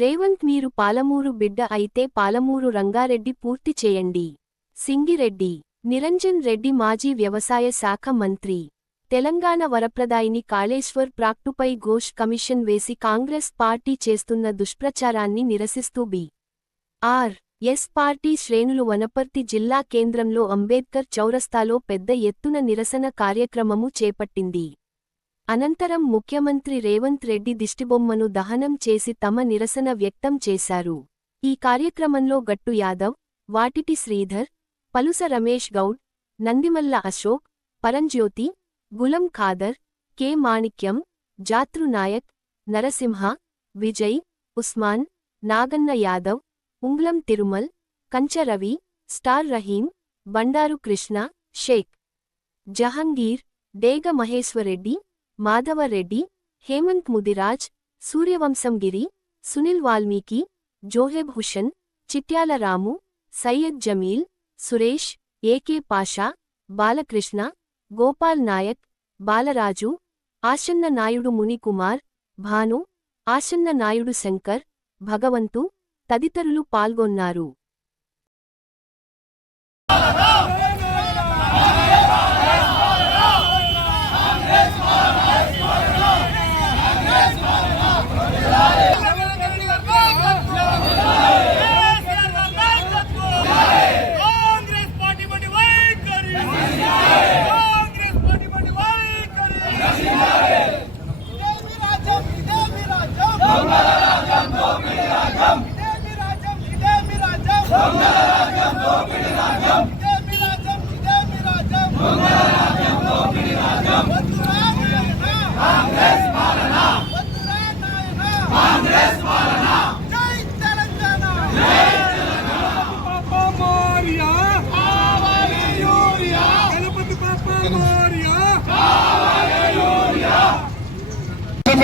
రేవంత్ మీరు పాలమూరు బిడ్డ అయితే పాలమూరు రంగారెడ్డి పూర్తి చేయండి. సింగిరెడ్డి నిరంజన్ రెడ్డి మాజీ వ్యవసాయ శాఖ మంత్రి. తెలంగాణ వరప్రదాయిని కాళేశ్వర్ ప్రాక్టుపై ఘోష్ కమిషన్ వేసి కాంగ్రెస్ పార్టీ చేస్తున్న దుష్ప్రచారాన్ని నిరసిస్తూ బి. ఆర్. ఎస్ పార్టీ శ్రేణులు వనపర్తి జిల్లా కేంద్రంలో అంబేద్కర్ చౌరస్తాలో పెద్ద ఎత్తున నిరసన కార్యక్రమము చేపట్టింది. అనంతరం ముఖ్యమంత్రి రేవంత్ రెడ్డి దిష్టిబొమ్మను దహనం చేసి తమ నిరసన వ్యక్తం చేశారు. ఈ కార్యక్రమంలో Gattu Yadav Vatiti Sridhar Palusa Ramesh Goud Nandimalla Ashok Paramjyothi Gulam Khader K Manikyam Jatrunayak Narasimha Vijay Usman Naganna Yadav Unglam Tirumal Kancharavi star Rahim Bandaru Krishna Shaikh Jahangir Dega Maheshwar Reddy Madhava Reddy Hemanth Mudiraj Suryavamsham Giri Sunil Valmiki Zoheb Hussain Chityala Ramu Syed Jameel Suresh AK Pasha Balakrishna Gopal Nayak Balaraju Ashanna Naidu Munikumar Bhanu Ashanna Naidu Shankar Bhagavantu తదితరులు పాల్గొన్నారు.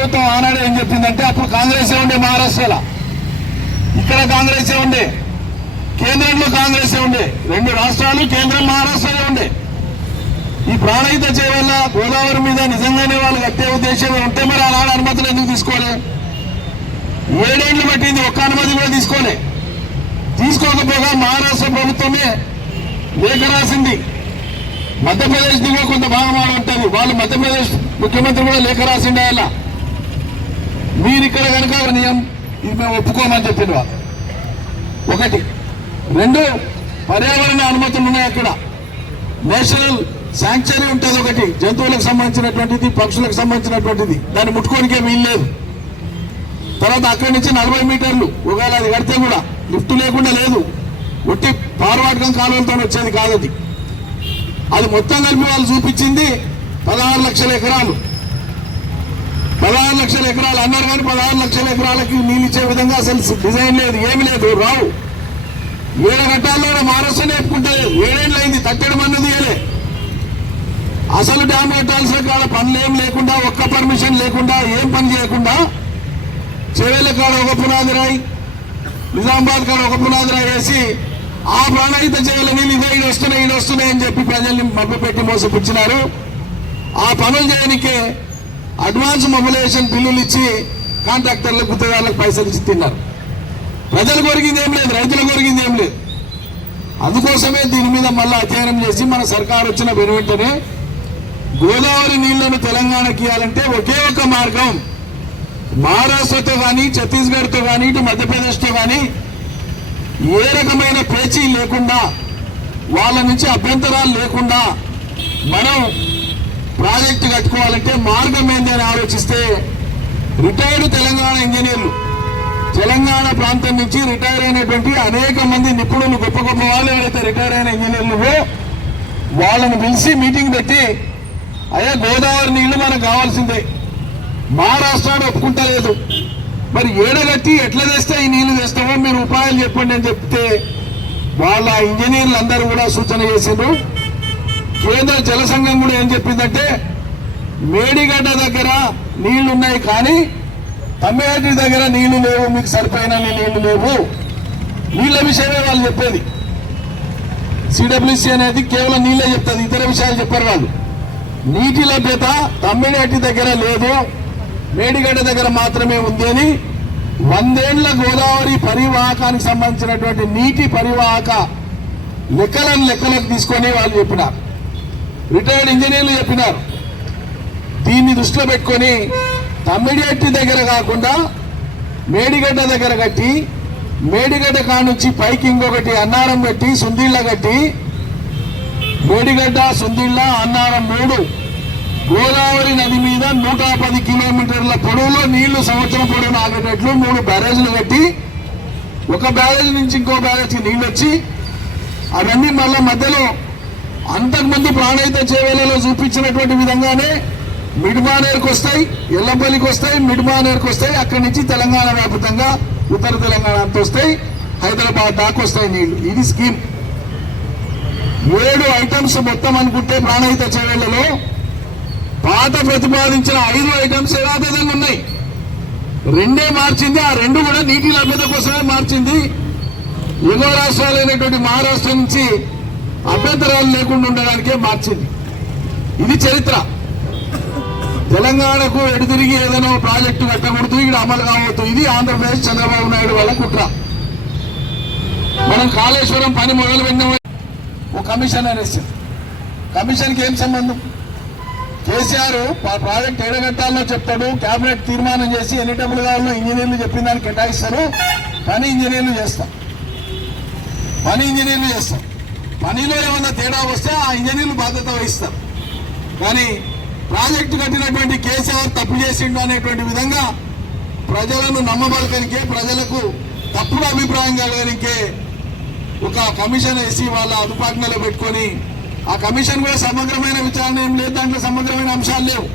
ప్రభుత్వం ఆనాడు ఏం చెప్పిందంటే అప్పుడు కాంగ్రెస్ ఉండే మహారాష్ట్రలో. ఇక్కడ కాంగ్రెస్ ఉండే. కేంద్రంలో కాంగ్రెస్ ఉండే. రెండు రాష్ట్రాలు కేంద్రం మహారాష్ట్రలో ఉండే. ఈ ప్రాణహిత చేయాల గోదావరి మీద నిజంగానే వాళ్ళు కట్టే ఉద్దేశం ఉంటే మరి అలాంటి అనుమతులు ఎందుకు తీసుకోలే? ఏడేళ్ళు పట్టింది ఒక్క అనుమతి కూడా తీసుకోలే. తీసుకోకపోగా మహారాష్ట్ర ప్రభుత్వమే లేఖ రాసింది. మధ్యప్రదేశ్ దిగువ కొంత భాగం వాళ్ళు ఉంటుంది. వాళ్ళు మధ్యప్రదేశ్ ముఖ్యమంత్రి కూడా లేఖ రాసిండే అలా. మీరు ఇక్కడ కనుక నియం ఇది మేము ఒప్పుకోమని చెప్పిన వాళ్ళు. ఒకటి. రెండు పర్యావరణ అనుమతులు ఉన్నాయి అక్కడ. నేషనల్ శాంక్చరీ ఉంటుంది ఒకటి. జంతువులకు సంబంధించినటువంటిది పక్షులకు సంబంధించినటువంటిది. దాన్ని ముట్టుకోనికే వీల్లేదు తర్వాత అక్కడి నుంచి నలభై మీటర్లు ఒకవేళ అది కడితే కూడా లిఫ్ట్ లేకుండా లేదు. ఒట్టి పారవాటకం కాలువలతో వచ్చేది కాదు అది మొత్తం కలిపి వాళ్ళు చూపించింది పదహారు లక్షల ఎకరాలు. పదహారు లక్షల ఎకరాలు అన్నారు కానీ పదహారు లక్షల ఎకరాలకి నీళ్ళు ఇచ్చే విధంగా అసలు డిజైన్ లేదు ఏమి లేదు రావు. ఏడు ఘట్టాల్లో మహారాష్ట్ర నేర్పుకుంటే ఏడేళ్ళు అయింది అన్నది మంది అసలు డ్యామ్ కట్టాల్సిన కాడ పనులు ఏం లేకుండా ఒక్క పర్మిషన్ లేకుండా ఏం పని చేయకుండా చెవేల కాడ ఒక పునాది రాయి నిజామాబాద్ కాడ ఒక పునాది రాయి వేసి ఆ ప్రాణహిత చెవుల నీళ్ళు ఇదే ఈడు వస్తున్నాయి ఈడు వస్తున్నాయి అని చెప్పి ప్రజల్ని మభ్యపెట్టి మోసపుచ్చినారు ఆ పనులు చేయనికే అడ్వాన్స్ మొబిలైజేషన్ బిల్లులు ఇచ్చి కాంట్రాక్టర్లకు గుత్తదారులకు పైసలు ఇచ్చి తిన్నారు. ప్రజలు కొరిగింది ఏం లేదు రైతులు కొరిగింది ఏం లేదు. అందుకోసమే దీని మీద మళ్ళీ అధ్యయనం చేసి మన సర్కారు వచ్చిన వెనువెంటనే గోదావరి నీళ్ళను తెలంగాణకి ఇవ్వాలంటే ఒకే ఒక మార్గం. మహారాష్ట్రతో కానీ ఛత్తీస్గఢ్తో కానీ ఇటు మధ్యప్రదేశ్తో కానీ ఏ రకమైన పేచీ లేకుండా వాళ్ళ నుంచి అభ్యంతరాలు లేకుండా మనం ప్రాజెక్టు కట్టుకోవాలంటే మార్గం ఏంది అని ఆలోచిస్తే రిటైర్డ్ తెలంగాణ ఇంజనీర్లు. తెలంగాణ ప్రాంతం నుంచి రిటైర్ అయినటువంటి అనేక మంది నిపుణులు గొప్ప గొప్ప వాళ్ళు ఎవరైతే రిటైర్ అయిన ఇంజనీర్లు వాళ్ళని పిలిచి మీటింగ్ పెట్టి అయ్యా గోదావరి నీళ్ళు మనకు కావాల్సిందే. మా రాష్ట్రాన్ని ఒప్పుకుంటలేదు. మరి ఏడగట్టి ఎట్లా తెస్తే ఈ నీళ్ళు తెస్తామో మీరు ఉపాయాలు చెప్పండి అని చెప్తే వాళ్ళ ఇంజనీర్లు అందరూ కూడా సూచన చేసిండ్రు. కేంద్ర జల సంఘం కూడా ఏం చెప్పిందంటే మేడిగడ్డ దగ్గర నీళ్ళున్నాయి కానీ తమ్మేటి దగ్గర నీళ్ళు లేవు మీకు సరిపోయిన నీళ్ళు లేవు. నీళ్ళ విషయమే వాళ్ళు చెప్పేది. సిడబ్ల్యూసి అనేది కేవలం నీళ్ళే చెప్తుంది ఇతర విషయాలు చెప్పారు వాళ్ళు. నీటి లభ్యత తమ్మినేటి దగ్గర లేదు మేడిగడ్డ దగ్గర మాత్రమే ఉంది అని వందేళ్ళ గోదావరి పరివాహకానికి సంబంధించినటువంటి నీటి పరివాహక లెక్కలను లెక్కలకు తీసుకొని వాళ్ళు చెప్పినారు. రిటైర్డ్ ఇంజనీర్లు చెప్పినారు. దీన్ని దృష్టిలో పెట్టుకొని తమ్మిడిగట్టి దగ్గర కాకుండా మేడిగడ్డ దగ్గర కట్టి మేడిగడ్డ కానుంచి పైకి ఇంకొకటి అన్నారం కట్టి సుందిళ్ళ కట్టి మేడిగడ్డ సుందిళ్ళ అన్నారం మూడు. గోదావరి నది మీద నూట పది కిలోమీటర్ల పొడవులో నీళ్ళు సంవత్సరం పొడవున ఆగేటట్లు మూడు బ్యారేజ్లు కట్టి ఒక బ్యారేజ్ నుంచి ఇంకో బ్యారేజ్కి నీళ్ళు వచ్చి అవన్నీ మళ్ళీ మధ్యలో అంతకుముందు ప్రాణహిత చేవేలలో చూపించినటువంటి విధంగానే మిడ్మానేర్కి వస్తాయి ఎల్లంపల్లికి వస్తాయి మిడ్మానేర్కి వస్తాయి. అక్కడి నుంచి తెలంగాణ వ్యాప్తంగా ఉత్తర తెలంగాణ అంత వస్తాయి. హైదరాబాద్ దాకా వస్తాయి నీళ్ళు. ఇది స్కీమ్. ఏడు ఐటమ్స్ మొత్తం అనుకుంటే ప్రాణహిత చర్యలలో పాత ప్రతిపాదించిన ఐదు ఐటమ్స్ యథాతథంగా ఉన్నాయి. రెండే మార్చింది ఆ రెండు కూడా నీటి లభ్యత కోసమే మార్చింది. ఎగువ రాష్ట్రాలైనటువంటి మహారాష్ట్ర నుంచి అభ్యంతరాలు లేకుండా ఉండడానికే మార్చింది. ఇది చరిత్ర. తెలంగాణకు ఎడుతిరిగి ఏదైనా ప్రాజెక్టు కట్టకూడదు ఇక్కడ అమలు కావద్దు. ఇది ఆంధ్రప్రదేశ్ చంద్రబాబు నాయుడు వల్ల కుట్ర. మనం కాళేశ్వరం పని మొదలు పెట్టిన ఓ కమిషన్ అనేసి కమిషన్కి ఏం సంబంధం? కేసీఆర్ ఆ ప్రాజెక్ట్ ఏడగట్టాలో చెప్తాడు కేబినెట్ తీర్మానం చేసి ఎన్ని డబ్బులు కావాలో ఇంజనీర్లు చెప్పిన దానికి కేటాయిస్తారు పని ఇంజనీర్లు చేస్తాం పని ఇంజనీర్లు చేస్తాం పనిలో ఏమన్నా తేడా వస్తే ఆ ఇంజనీర్లు బాధ్యత వహిస్తారు. కానీ ప్రాజెక్టు కట్టినటువంటి కేసీఆర్ తప్పు చేసిండు అనేటువంటి విధంగా ప్రజలను నమ్మబడకనికే ప్రజలకు తప్పుడు అభిప్రాయం కలగనికే ఒక కమిషన్ వేసి వాళ్ళ అదుపాజ్ఞలో పెట్టుకొని ఆ కమిషన్ కూడా సమగ్రమైన విచారణ ఏం లేదు దాంట్లో సమగ్రమైన అంశాలు లేవు.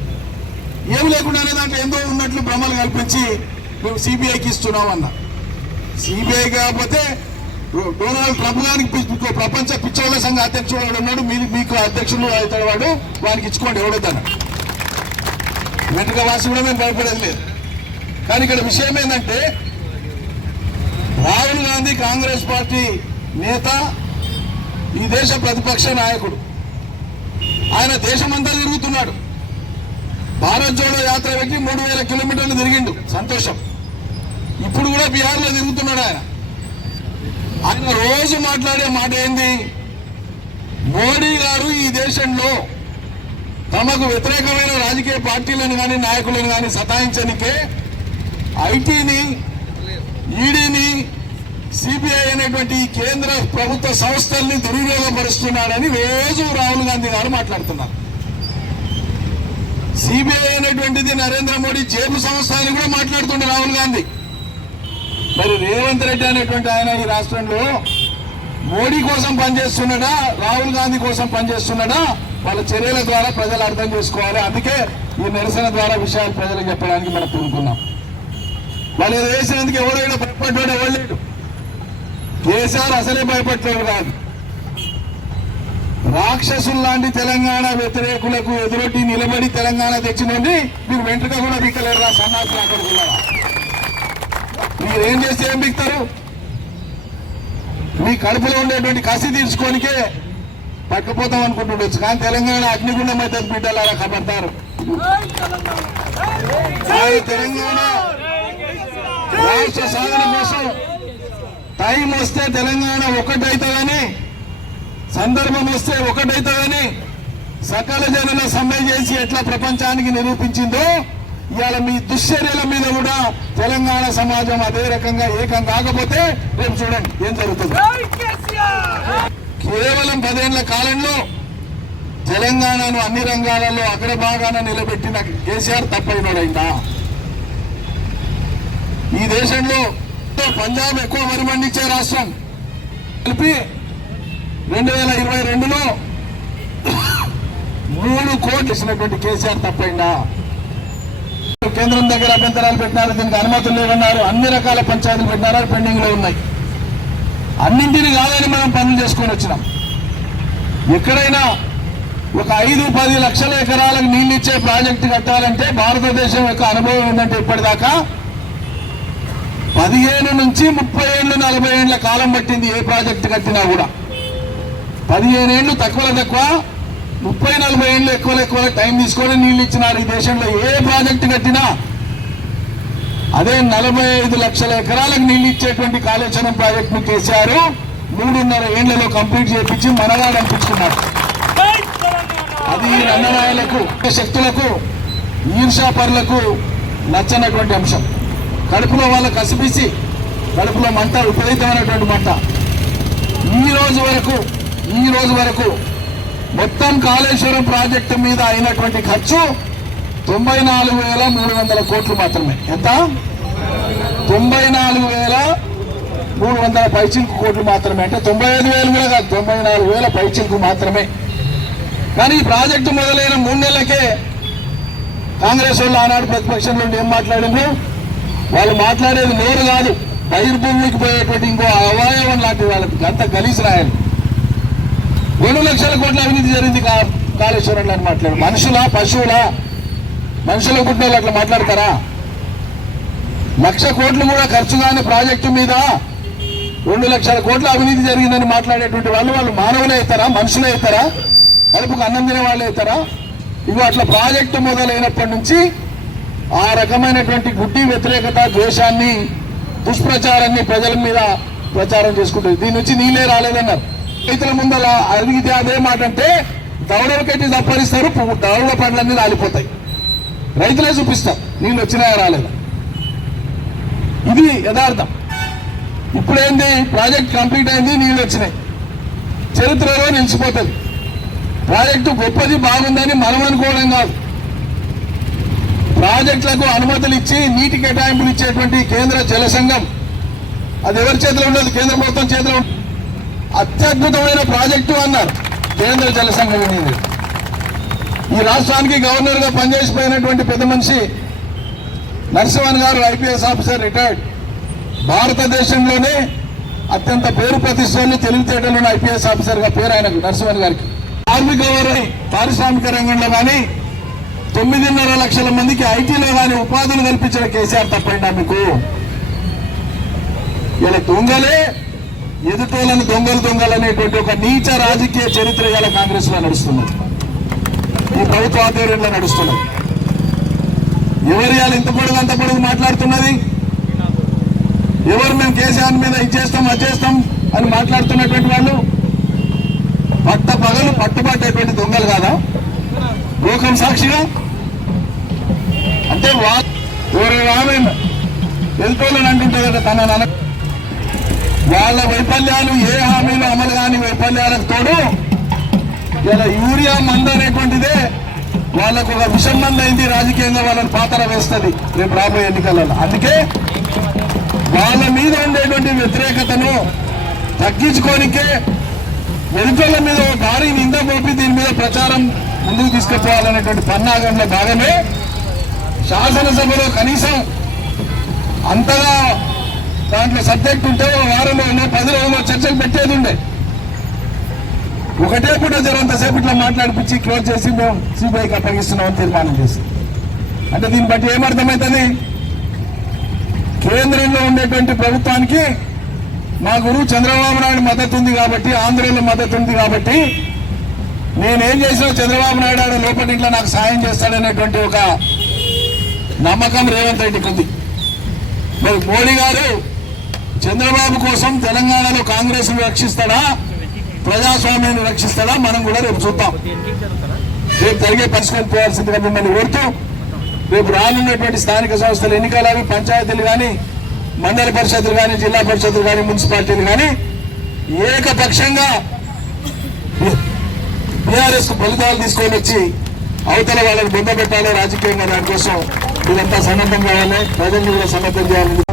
ఏం లేకుండానే దాంట్లో ఏందో ఉన్నట్లు భ్రమలు కల్పించి మేము సిబిఐకి ఇస్తున్నాం అన్న. సిబిఐ కాకపోతే డొనాల్డ్ ట్రంప్ గారికి ప్రపంచ పిచ్చోళ్ళ సంఘ అధ్యక్షుడు వాడు ఉన్నాడు. మీరు మీకు అధ్యక్షుడు అవుతాడు వాడు. వానికి ఇచ్చుకోండి ఎవడొద్దాను వెంటక వాసి కూడా మేము భయపడేది లేదు. కానీ ఇక్కడ విషయం ఏంటంటే రాహుల్ గాంధీ కాంగ్రెస్ పార్టీ నేత ఈ దేశ ప్రతిపక్ష నాయకుడు. ఆయన దేశమంతా తిరుగుతున్నాడు. భారత్ జోడో యాత్ర పెట్టి మూడు వేల కిలోమీటర్లు తిరిగిండు. సంతోషం. ఇప్పుడు కూడా బీహార్లో తిరుగుతున్నాడు ఆయన. ఆయన రోజు మాట్లాడే మాట ఏంది? మోడీ గారు ఈ దేశంలో తమకు వ్యతిరేకమైన రాజకీయ పార్టీలను కానీ నాయకులను కానీ సతాయించనికే ఐటీని ఈడీని సిబిఐ అనేటువంటి కేంద్ర ప్రభుత్వ సంస్థల్ని దుర్వినియోగపరుస్తున్నాడని రోజు రాహుల్ గాంధీ గారు మాట్లాడుతున్నారు. సిబిఐ అనేటువంటిది నరేంద్ర మోడీ జేబు సంస్థ అని కూడా మాట్లాడుతుండే రాహుల్ గాంధీ. మరి రేవంత్ రెడ్డి అనేటువంటి ఆయన ఈ రాష్ట్రంలో మోడీ కోసం పనిచేస్తున్నాడా? రాహుల్ గాంధీ కోసం పనిచేస్తున్నాడా? వాళ్ళ చర్యల ద్వారా ప్రజలు అర్థం చేసుకోవాలి. అందుకే ఈ నిరసన ద్వారా విషయాలు ప్రజలకు చెప్పడానికి మనం పూనుకున్నాం. వాళ్ళు ఏదో వేసినందుకు ఎవరైనా భయపడ్డాడు ఎవరు లేడు. కేసీఆర్ అసలే భయపడ్డాడు కాదు. రాక్షసులు లాంటి తెలంగాణ వ్యతిరేకులకు ఎదురొడ్డి నిలబడి తెలంగాణ తెచ్చినండి మీరు వెంట్రుక కూడా దిక్కలేరు రా సన్నాసులు అక్కడికి మీరు ఏం చేస్తే ఏం బిగుతారు? మీ కడుపులో ఉండేటువంటి కసి తీర్చుకోనికే పట్టుకుపోతాం అనుకుంటుండొచ్చు. కానీ తెలంగాణ అగ్నిగుండం అయితే బిడ్డలారా కబడతారు. తెలంగాణ రాష్ట్ర సాధన కోసం టైం వస్తే తెలంగాణ ఒకటైతుందని సందర్భం వస్తే ఒకటైతుందని సకల జనుల సమ్మె చేసి ఎట్లా ప్రపంచానికి నిరూపించిందో ఇవాళ మీ దుశ్చర్యల మీద కూడా తెలంగాణ సమాజం అదే రకంగా ఏకం కాకపోతే రేపు చూడండి ఏం జరుగుతుంది. కేవలం పదేళ్ళ కాలంలో తెలంగాణను అన్ని రంగాలలో అగ్రభాగాన నిలబెట్టిన కేసీఆర్ తప్పైనడైందా? ఈ దేశంలో పంజాబ్ ఎక్కువ వరి పండించే రాష్ట్రం. కలిపి రెండు వేల ఇరవై రెండులో మూడు కోట్లు ఇచ్చినటువంటి కేసీఆర్ తప్పైందా? కేంద్రం దగ్గర అభ్యంతరాలు పెట్టినారు దీనికి అనుమతులు లేవన్నారు అన్ని రకాల పంచాయతీలు పెట్టినారు పెండింగ్లో ఉన్నాయి. అన్నింటిని కాదని మనం పనులు చేసుకొని వచ్చినాం. ఎక్కడైనా ఒక ఐదు పది లక్షల ఎకరాలకు నీళ్ళు ఇచ్చే ప్రాజెక్టు కట్టాలంటే భారతదేశం యొక్క అనుభవం ఏంటంటే ఇప్పటిదాకా పదిహేను నుంచి ముప్పై ఏళ్ళు నలభై ఏళ్ళ కాలం పట్టింది ఏ ప్రాజెక్టు కట్టినా కూడా. పదిహేను ఏళ్ళు తక్కువ తక్కువ. ముప్పై నలభై ఏళ్ళు ఎక్కువ ఎక్కువ టైం తీసుకొని నీళ్ళు ఇచ్చినారు ఈ దేశంలో. ఏ ప్రాజెక్టు కట్టినా అదే నలభై ఐదు లక్షల ఎకరాలకు నీళ్ళు ఇచ్చేటువంటి కాళేశ్వరం ప్రాజెక్టును కేసీఆర్ మూడున్నర ఏళ్ళలో కంప్లీట్ చేయించి మనగాడు అనిపించుకున్నారు. అది ఈ శక్తులకు ఈర్షాపరులకు నచ్చనటువంటి అంశం. కడుపులో వాళ్ళ కసిపిసి కడుపులో మంట విపరీతమైనటువంటి మంట. ఈ రోజు వరకు ఈ రోజు వరకు మొత్తం కాళేశ్వరం ప్రాజెక్టు మీద అయినటువంటి ఖర్చు తొంభై నాలుగు వేల మూడు వందల కోట్లు మాత్రమే. ఎంత? తొంభై నాలుగు వేల మూడు వందల పైచిల్కు కోట్లు మాత్రమే. అంటే తొంభై ఐదు వేలు కూడా కాదు తొంభై నాలుగు వేల పైచిల్కు మాత్రమే. కానీ ఈ ప్రాజెక్టు మొదలైన మూడు నెలలకే కాంగ్రెస్ వాళ్ళు ఆనాడు ప్రతిపక్షం నుండి ఏం మాట్లాడిండ్రు? వాళ్ళు మాట్లాడేది నోరు కాదు. బహిర్భూమికి పోయేటువంటి ఇంకో అవయవం లాంటి వాళ్ళకి అంత గలీజ్ రాయాలి. రెండు లక్షల కోట్ల అవినీతి జరిగింది కా- కాళేశ్వరంలో అని మాట్లాడు. మనుషులా పశువులా? మనుషుల గుడ్డలు అట్లా మాట్లాడతారా? లక్ష కోట్లు కూడా ఖర్చు కాని ప్రాజెక్టు మీద రెండు లక్షల కోట్ల అవినీతి జరిగిందని మాట్లాడేటువంటి వాళ్ళు వాళ్ళు మానవులే అవుతారా? మనుషులే అవుతారా? కలుపుకు అన్నం తినే వాళ్ళే అవుతారా? ఇవి అట్లా ప్రాజెక్టు మొదలైనప్పటి నుంచి ఆ రకమైనటువంటి గుడ్డి వ్యతిరేకత ద్వేషాన్ని దుష్ప్రచారాన్ని ప్రజల మీద ప్రచారం చేసుకుంటుంది. దీని నుంచి నీళ్ళే రాలేదన్నారు. రైతుల ముందల అడిగితే అదే మాట అంటే దౌడలు కట్టి తప్పరిస్తారు దౌడ పండ్లన్నీ రాలిపోతాయి. రైతులే చూపిస్తారు నీళ్ళు వచ్చినాయా రాలేదా? ఇది యథార్థం. ఇప్పుడేంది? ప్రాజెక్ట్ కంప్లీట్ అయింది నీళ్ళు వచ్చినాయి. చరిత్రలో నిలిచిపోతుంది. ప్రాజెక్టు గొప్పది బాగుందని మనం అనుకోవడం కాదు. ప్రాజెక్టులకు అనుమతులు ఇచ్చి నీటి కేటాయింపులు ఇచ్చేటువంటి కేంద్ర జల సంఘం అది ఎవరి చేతిలో ఉండదు? కేంద్ర ప్రభుత్వం చేతిలో ఉంటుంది అత్యద్భుతమైన ప్రాజెక్టు అన్నారు. కేంద్ర జల సంఘం అనేది. ఈ రాష్ట్రానికి గవర్నర్గా పనిచేసిపోయినటువంటి పెద్ద మనిషి నరసింహన్ గారు ఐపీఎస్ ఆఫీసర్ రిటైర్డ్. భారతదేశంలోనే అత్యంత పేరు ప్రతిష్టలు తెలివితేటలు ఐపీఎస్ ఆఫీసర్గా పేరు ఆయనకు నరసింహన్ గారికి. కార్మిక వారి పారిశ్రామిక రంగంలో కానీ తొమ్మిదిన్నర లక్షల మందికి ఐటీలో కానీ ఉపాధులు కల్పించిన కేసీఆర్ తప్పండి మీకు? ఇలా దొంగలే ఎదుటోళ్ళని దొంగలు దొంగలు అనేటువంటి ఒక నీచ రాజకీయ చరిత్ర గల కాంగ్రెస్లో నడుస్తున్నది. ఈ ప్రభుత్వ ఆధ్వర్యంలో నడుస్తున్నది. ఎవరు ఇవాళ ఇంత పొడుగు అంత పొడుగు మాట్లాడుతున్నది? ఎవరు మేము కేసీఆర్ మీద ఇచ్చేస్తాం అది చేస్తాం అని మాట్లాడుతున్నటువంటి వాళ్ళు? పట్ట పగలు పట్టుబట్టేటువంటి దొంగలు కాదా? లోకం సాక్షిగా? అంటే వా ఎవరు ఆమె వెళ్తోళ్ళని అంటుంటుందట తన నాన్న. వాళ్ళ వైఫల్యాలు ఏ హామీలు అమలు కాని వైఫల్యాలకు తోడు ఇలా యూరియా మందు అనేటువంటిదే వాళ్ళకు ఒక విషం మంది అయింది రాజకీయంగా వాళ్ళని పాత్ర వేస్తుంది రేపు రాబోయే ఎన్నికలలో. అందుకే వాళ్ళ మీద ఉండేటువంటి వ్యతిరేకతను తగ్గించుకోనికే వెనుకల మీద ఒక భారీ నింద మోపి దీని మీద ప్రచారం ముందుకు తీసుకుపోవాలనేటువంటి పన్నాగంలో భాగమే శాసనసభలో కనీసం అంతగా దాంట్లో సబ్జెక్ట్ ఉంటే ఒక వారంలో ఉన్న పది రోజుల్లో చర్చలు పెట్టేది ఉండే. ఒకటే పూట జరంతసేపు ఇట్లా మాట్లాడిపించి క్లోజ్ చేసి మేము సిబిఐకి అప్పగిస్తున్నామని తీర్మానం చేసి. అంటే దీన్ని బట్టి ఏమర్థమవుతుంది కేంద్రంలో ఉండేటువంటి ప్రభుత్వానికి మా గురువు చంద్రబాబు నాయుడు మద్దతు ఉంది కాబట్టి ఆంధ్రలో మద్దతు ఉంది కాబట్టి నేనేం చేసినా చంద్రబాబు నాయుడు ఆడ లోపల ఇంట్లో నాకు సాయం చేస్తాడనేటువంటి ఒక నమ్మకం రేవంత్ రెడ్డికి ఉంది. మరి మోడీ గారు చంద్రబాబు కోసం తెలంగాణలో కాంగ్రెస్ రక్షిస్తాడా? ప్రజాస్వామ్యాన్ని రక్షిస్తాడా? మనం కూడా రేపు చూద్దాం. రేపు జరిగే పరిష్కారం పోవాల్సిందిగా మిమ్మల్ని కోరుతూ రేపు రానున్నటువంటి స్థానిక సంస్థల ఎన్నికలు అవి పంచాయతీలు కానీ మండల పరిషత్తులు కానీ జిల్లా పరిషత్తులు కానీ మున్సిపాలిటీలు కానీ ఏకపక్షంగా బీఆర్ఎస్ ఫలితాలు తీసుకొని వచ్చి అవతల వాళ్ళని బొంద పెట్టాలి రాజకీయంగా దానికోసం ఇదంతా సన్నద్ధం కావాలి ప్రజలు కూడా సన్నద్ధం చేయాలని